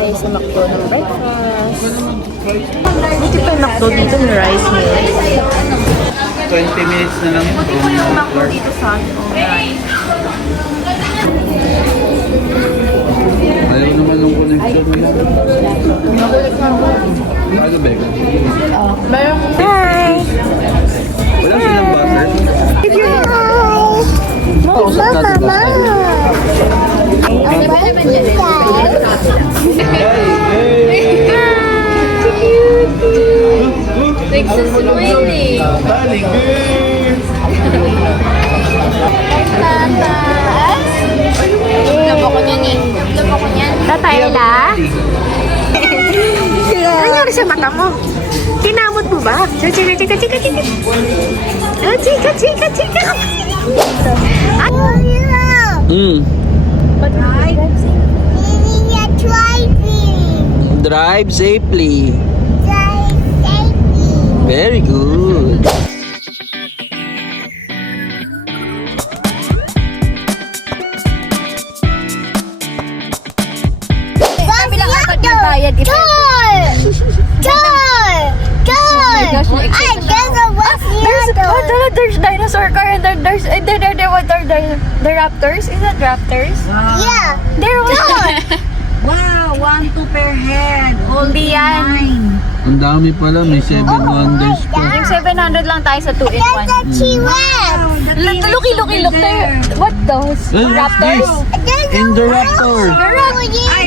tayo sa McDo ng breakfast. Buti pa yung McDo dito ng rice meal. 20 minutes na lang. Buti pa yung McDo dito sa atin. Ayaw naman nung connection mo. Ano ba? Hi! Wala silang butter. Kausap natin butter. Nagsusumiling. Balik, girl! Labo ko niyan eh. Labo ko niyan. Tatay la? Ano nangyari sa mata mo? Kinamot mo ba? Chika, chika, chika, chika. Oh, chika, chika, chika. Drive safely. Very good. Sabi lang apat yung bayad. I guess there's dinosaur car and there's the raptors. Is that raptors? Yeah. There was Wow, 1, 2 per head. Hindi yan. Ang dami pala, may 7 wonders pa. Yung 700 lang tayo sa 2 in 1. The T-Rex. Look there. What those? Raptors? Indoraptor!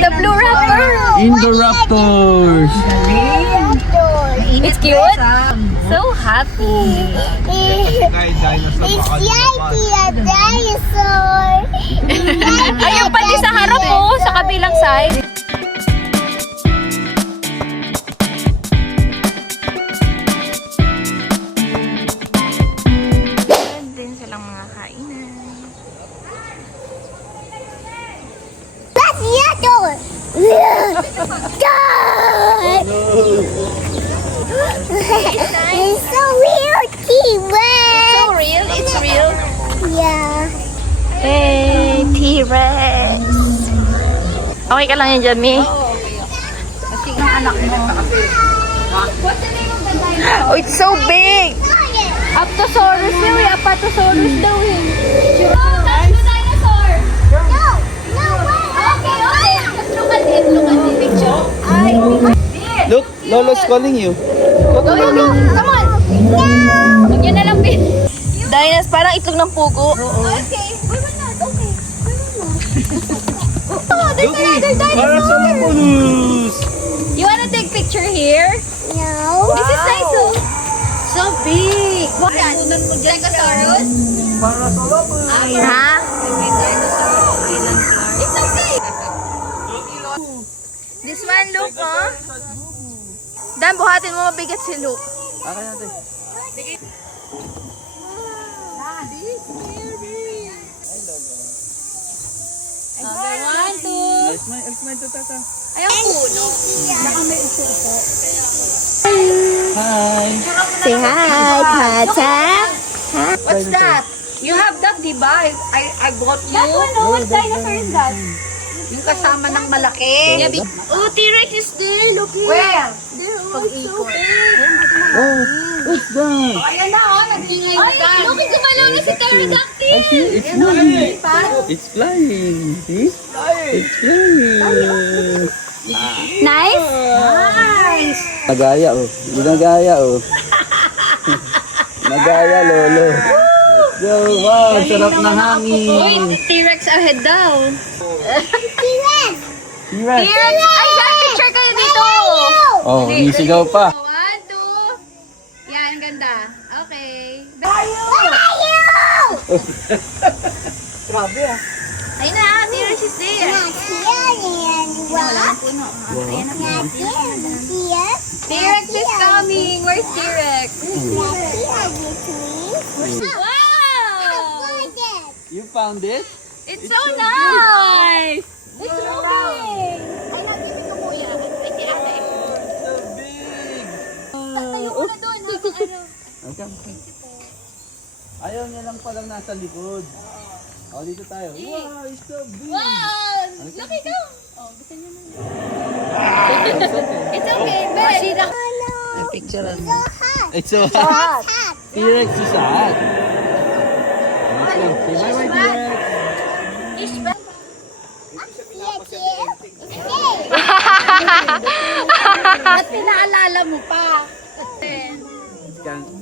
The blue raptor. Indoraptors! It's cute. So happy. It's Yaki, a dinosaur. Ayun pati sa harap mo, sa kabilang side. Din silang mga kainan. That's Yato. It's so weird, T-Rex. So real, it's real. Yeah. Hey, T-Rex. Okay ka lang yan, Jamie? Kasi ang anak mo. Oh, it's so big! Apatosaurus daw eh. Apatosaurus daw eh. No way. Look, Lolo's calling you. Come on! Huwag yun na lang, Pin. Dinos, parang itlog ng pugo. Okay. We will not. Okay. Loki! Parasaurolophus! You wanna take picture here? No. This is nice, oh. So big. What? Stegosaurus? Ha? It's okay. This one, Luke, oh. Dan, buhatin mo, mabigat si Luke. Akin natin. Okay, 1, 2. Smile to tata. Ay, ang puno. Hi! Say hi, Tata. What's that? You have that, di ba? I bought you. What dinosaur is that? Yung kasama ng malaki. Oh, T-Rex is there. Look here. Where? Pag-ikot. Oh, what's that? Ayan na, oh. Nag-ingay na Ay, look, gumalaw na si Pterodactyl. I see, it's moving. It's flying. See? It's flying. Nice? Nice. Nagaya oh. Ginagaya oh. Nagaya lolo. Let's go. Wow, sarap ng hangin. Uy, T-Rex ahead daw. T-Rex. T-Rex. T-Rex! Ay, saan picture kayo dito? Oh, nisigaw pa. 1, 2. Yan, ang ganda. Okay. Grabe ah. Ayun na, T-Rex is there. Wala Ang puno. Ayan na po. Here. T-Rex is coming. Where's T-Rex? Wow! You found it? It's so nice! It's moving! So big. Tayo ko na doon. Okay. Ayaw niya lang palang nasa likod. Oh, dito tayo. Wow, it's so big. Wow! Look, ikaw! Oh, gusto niyo na. It's okay, babe. Picture us. It's so hot. T-Rex is hot. Let's go. Say bye-bye, T-Rex. At pinaalala mo pa.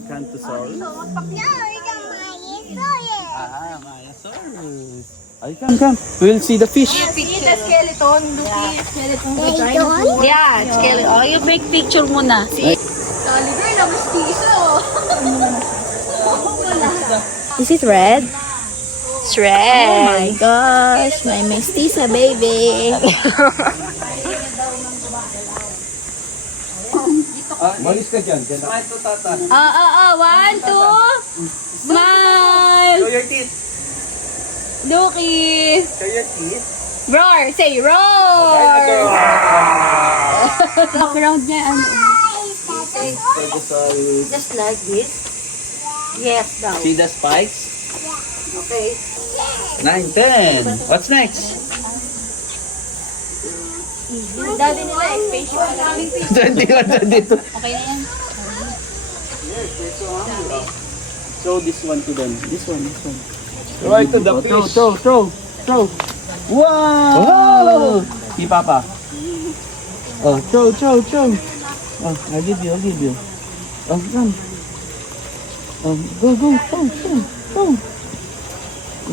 Cantosaurus. Mayasaurus. Ay, come. We'll see the fish. See the skeleton. Skeleton. Yeah, skeleton. Oh, you make picture muna. See? Kali girl, na mestizo. Is it red? It's red. Oh my gosh, my mestiza baby. Malis ka dyan. Smile to tata. One, two. Smile. Show your teeth. Looky. Show your teeth. Roar. Say roar. Background niya, ano? Stegosaurus. Just like this. Yes, daw. See the spikes? Okay. 9, 10. What's next? Dati nila, facial. 21 dito. Okay na yan. Show this one to them. This one. Right to the fish. Throw. Wow! Si Papa. Oh, throw. Oh, I'll give you. Oh, run. Go. Throw.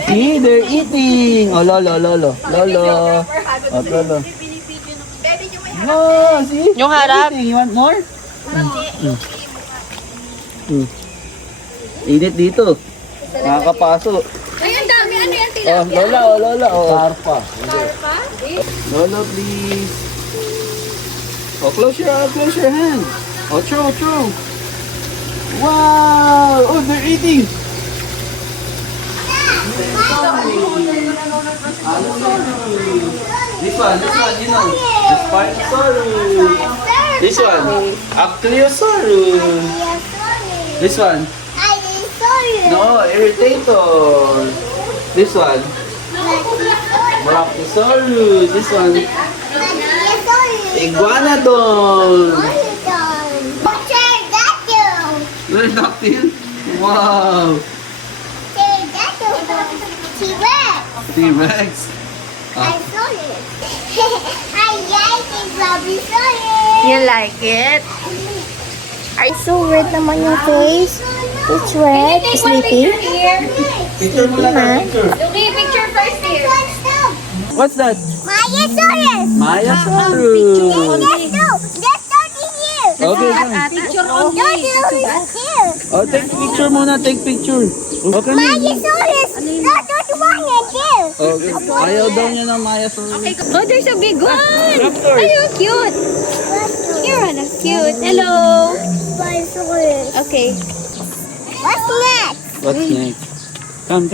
See, they're eating. Oh, lolo. Oh, lolo. No, see? Yung harap. Eating. You want more? Init dito. Nakakapaso. Ay, ang dami. Ano yan? Oh, lola. Oh, Karpa. Lola, please. Oh, close your hand. Oh, throw. Wow! Oh, they're eating. This one, you know. The Spinosaurus. This one, Actiosaurus. This one, no, Irritator. This one, Brachiosaurus. This one, Iguanodon. Pterodactyl. Wow. T-Rex. You like it? Are so red naman yung face? It's red, sleepy. Picture mo lang ang picture. Okay, picture first here. What's that? Mayasaurus! Mayasaurus. Okay, come. Picture only. Oh, take picture muna. Take picture. Okay na. Okay. Ayaw daw niya ng Mayasaurus. Oh, there's a big one. Raptor. Ayun, cute. You're Anna, cute. Hello. Okay. What's next? What's next? Come.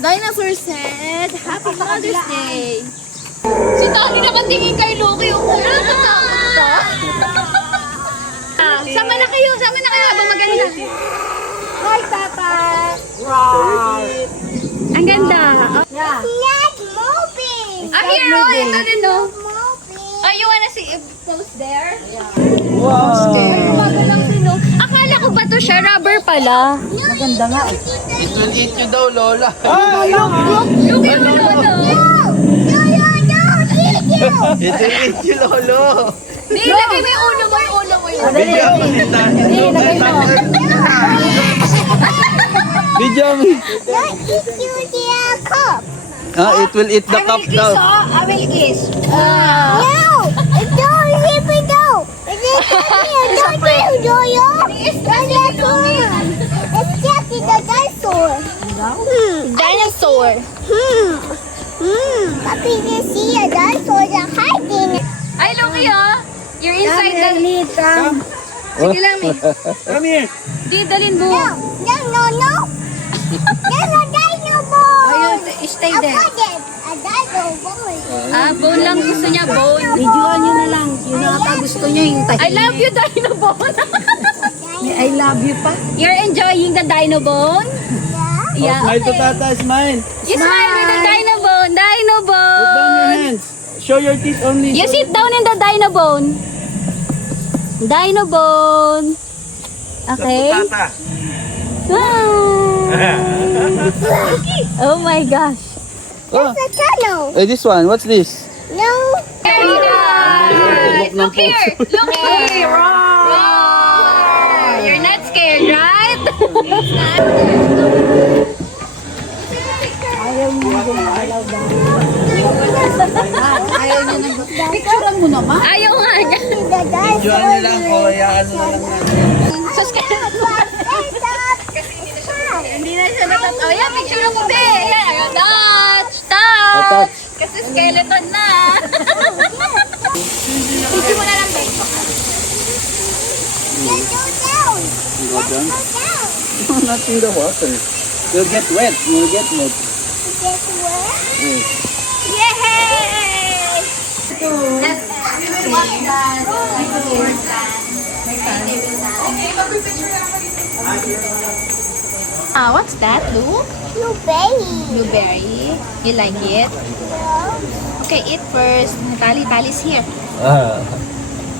Dinosaur said, Happy Mother's Day. Si Tani nakatingin kay Loki. Sama na kayo habang maganda. Hi, Papa. Ang ganda. Here, ito din, no? Oh, you wanna see if post there? Wow. Bago lang sino. Akala ko ba to siya? Rubber pala. It will eat you daw, Lola. Look at Lolo. It will eat you, Lolo. Nilagay mo yung ulo mo, Video mo nita. Video mo. It will eat the cup daw. I will kiss. Dinosaur. Papi, you see a dinosaur hiding. Ay, Loki, oh. You're inside the... Come. Sige lang, Mi. Come here. Di, dalin mo. No. There's a dino boy. Ayun, stay there. A dino boy. Bone lang gusto niya, bone. Videoan nyo na lang. Yun ang ata gusto nyo yung I love you, Dino Bone. I love you pa. You're enjoying the Dino Bone? Yeah, Smile to okay. Tata, smile. You smile with the Dino Bone. Dino Put down your Bone. hands. Show your teeth only. You sit down in the Dinobone. Dinobone. Okay. Tata. Oh my gosh. Oh. The tunnel. Hey, this one. What's this? No. Look here. Look here. Roar. You're not scared, right? Picturean mo naman. Ayaw nga niya. The dinosaur. Diyan nyo lang po. Hayaan mo na lang natin. So scared. Hindi na siya natat... Oh, yeah, picture mo, be. Yeah, touch. Touch. Touch. Kasi skeleton na. Picture mo na lang, be. You go down? No, not in the water. You'll get wet. You'll get wet. Yes. Yay! Let's watch that. What's that, Luke? Blueberry. You like it? Okay, eat first. Tali's here.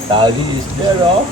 Daddy is there, oh.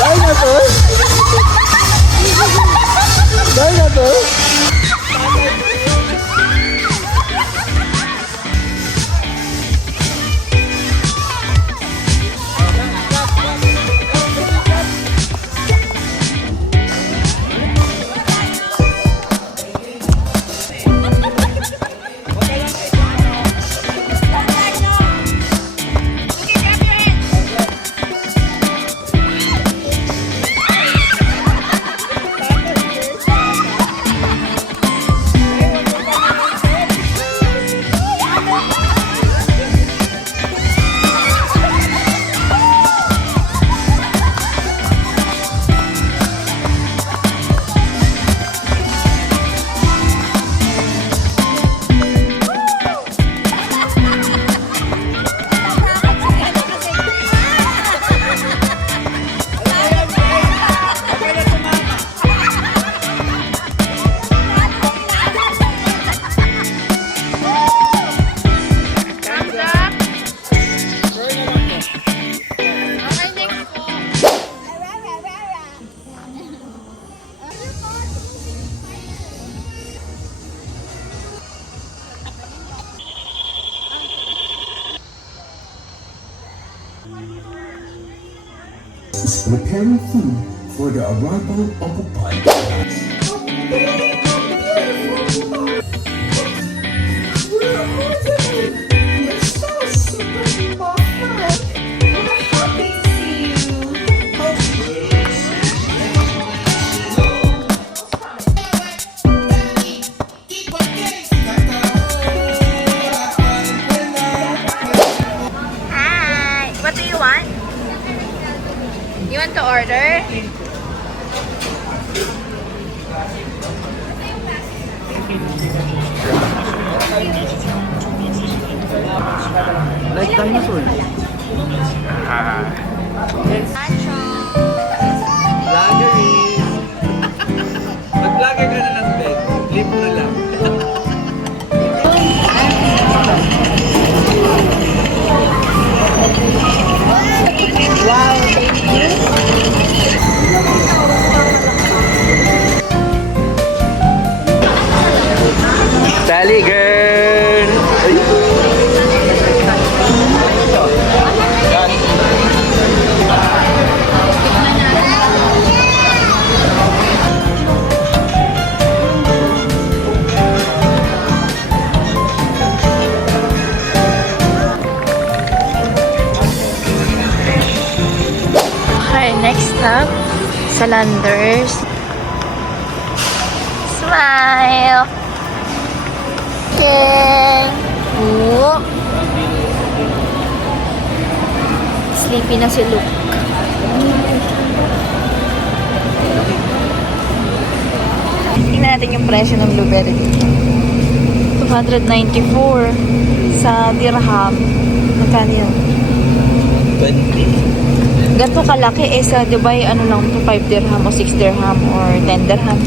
Dinosaur? Dinosaur? Preparing food for the arrival of a bike. Hi. What do you want? You want to order? Like dinosaur. Vloggeries. Mag-vlogger ka na lang, Ben. Clip mo na lang. Sally girl! Okay, next stop. shop sa Landers. Smile! Okay. Oh. Sleepy na si Luke. Tingnan natin yung presyo ng blueberry dito. 294 sa dirham. Magkano yun? 20. Ganito kalaki sa Dubai, ano lang, 5 dirham o 6 dirham or 10 dirham.